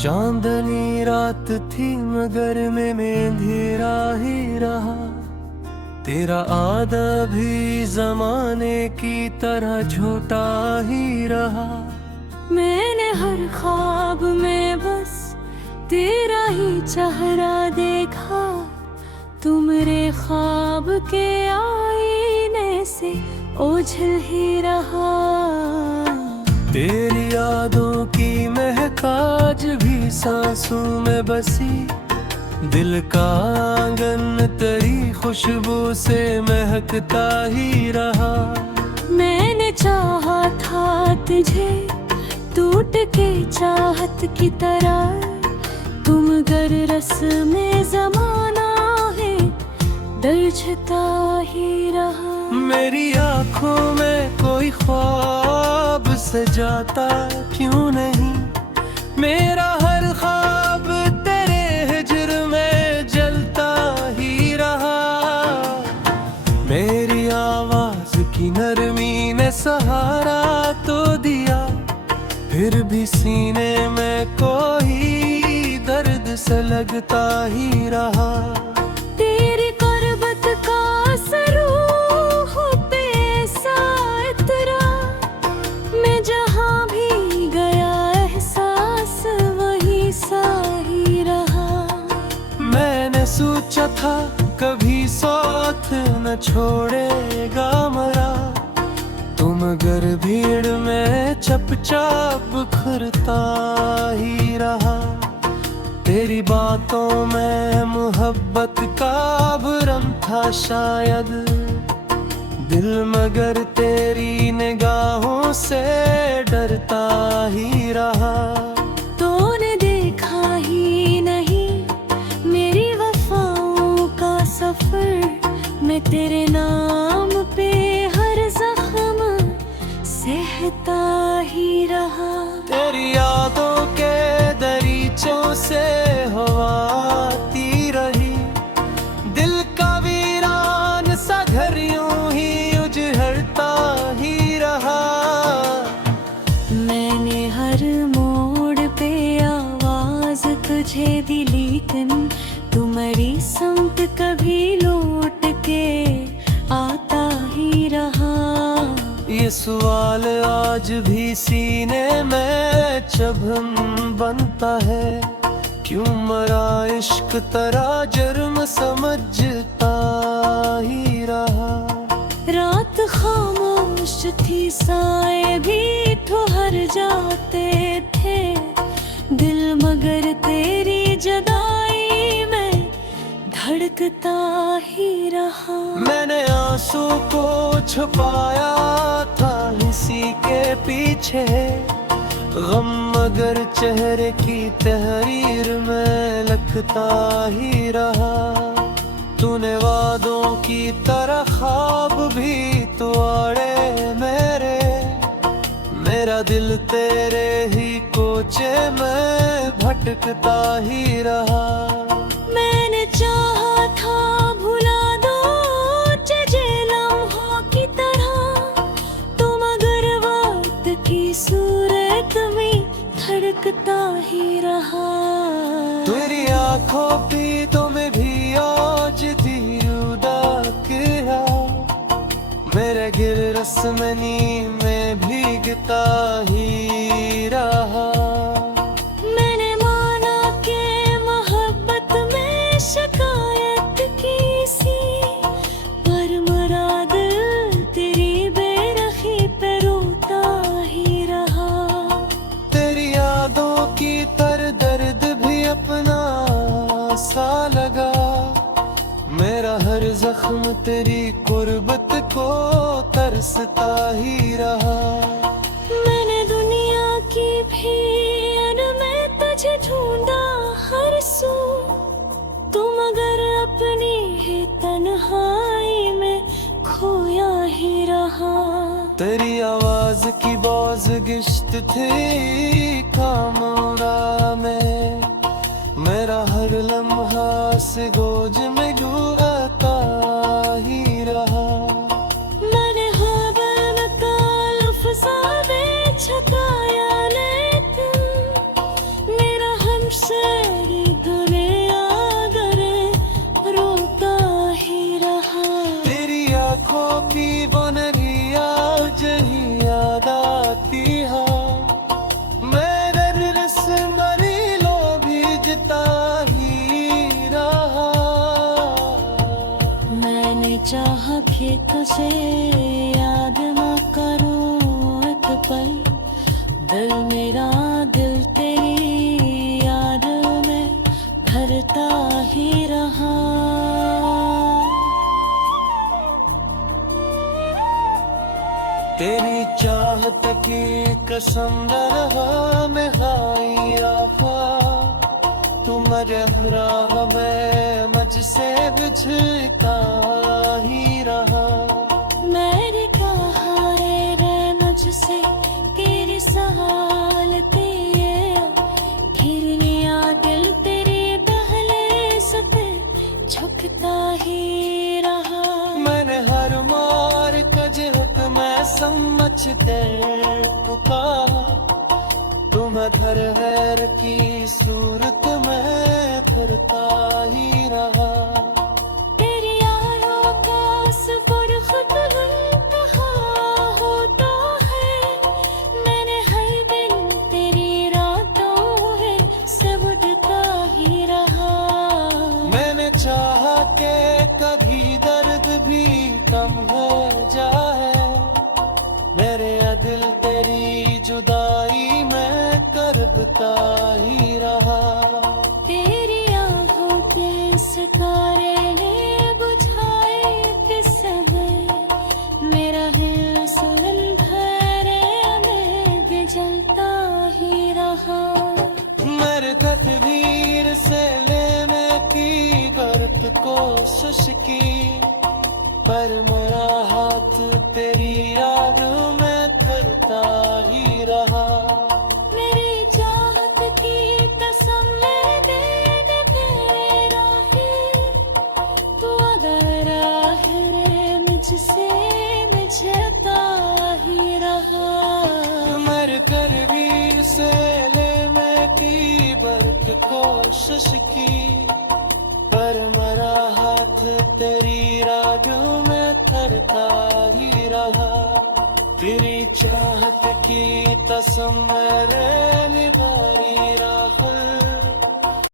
चांदनी रात थी मगर मैं अंधेरा ही रहा। तेरा आदा भी जमाने की तरह छोटा ही रहा। मैंने हर ख्वाब में बस तेरा ही चेहरा देखा। तू मेरे ख्वाब के आईने से ओझल ही रहा। तेरी यादों की महक आज भी सांसों में बसी। दिल का आंगन तेरी खुशबू से महकता ही रहा। मैंने चाहा था तुझे टूट के चाहत की तरह। तुम गर रस में जमाना है दर्जता ही रहा। मेरी आंखों में कोई ख्वाब सजाता क्यों नहीं। मेरा हर ख्वाब तेरे हिज्र में जलता ही रहा। मेरी आवाज की नरमी ने सहारा तो दिया, फिर भी सीने में कोई दर्द सा लगता ही रहा। तेरी करबत का सरूह पे ऐसा इतरा। मैं जहाँ भी गया एहसास वही सा ही रहा। मैंने सोचा था कभी साथ न छोड़ेगा मरा। तुम गर भीड़ में चुपचाप बिखरता ही रहा। तेरी बातों में मोहब्बत का भरम था शायद दिल, मगर तेरी निगाहों से डरता ही रहा। तूने देखा ही नहीं मेरी वफाओं का सफर। मैं तेरे नाम पे हर जख्म सहता ही रहा। तेरी यादों के दरीचों से हवा आती रही। दिल का वीरान सा घर यूं ही उजड़ता ही रहा। मैंने हर मोड़ पे आवाज तुझे दी, लेकिन तुम्हारी समत कभी लौट के आता ही रहा। ये सवाल आज भी सीने में चुभन बनता है। क्यों मरा इश्क तेरा जुर्म समझता ही रहा। रात खामोश थी साए भी ठहर जाते थे। दिल मगर तेरी जुदाई में धड़कता ही रहा। मैंने आंसू को छुपाया था इसी के पीछे। गम मगर चेहरे की तहरीर में लिखता ही रहा। तूने वादों की तरह ख्वाब भी तोड़े मेरे। मेरा दिल तेरे ही कोचे में भटकता ही रहा। मैंने चाहा था भुला दो तुझे लम्हों की तरह। तुम अगर वक्त की सूरत में धड़कता ही रहा। तेरी आंखों की तुम्हें भी आज दीदा किया। मेरे गिर रस्मनी में भीगता ही रहा। मैंने माना कि मोहब्बत में शिकायत की सी, पर मरा दिल तेरी बेरखी पे रोता ही रहा। तेरी यादों की तर दर्द भी अपना सा लगा। मेरा हर जख्म तेरी कुर्बत को तरसता ही रहा। मैंने दुनिया की भीड़ में तुझे ढूंढा हर सू। तुम अगर अपनी ही तन्हाई में खोया ही रहा। तेरी आवाज की बाज़गिश्त थी कामोरा में। मेरा हर लम्हा से गोज में डूबता ही रहा। मैंने ख्वाब का लफ्ज़ छकाया, लेकिन मेरा हर सोचता ही रहा। मैंने चाहा कि तुझे याद न करूं एक पल, दिल मेरा दिल तेरी याद में भरता ही रहा। तेरी चाहत की कसम रहा मैं हाई आफा, तू मेरे राह में मुझसे बिछड़ता ही रहा। मेरे कहा रे मुझसे तेरी सहालती फिरनिया दिल तेरी दहलीज पे झुकता ही रहा। मैंने हर मार कजहक मैं समझते को कहा, तुम धर गैर की सूरत में फिरता ही रहा। तेरी यारों का सफर खत्म होता है, मैंने हर दिन तेरी रातों में सबुरता ही रहा। मैंने चाहा कि कभी दर्द भी कम हो जाए, मेरे दिल तेरी जुदाई में करबता ही रहा। तेरी आंखों के सितारे बुझाए किस समय, मेरा हिस्सा अंधेरे में भी जलता ही रहा। मेरे तस्वीर से लेने की करत कोशिश की, पर मेरा हाथ तेरी याद में थरता ही रहा। मेरी चाहत की कसम ले दे तेरा ही, तू अगर आखिर मुझसे मुझता ही रहा। मर कर भी से लेने की बर्त कोशिश की, पर मेरा हाथ तेरी राहों में थरता ही रहा। तेरी चाहत की कसम मेरे निभारी राह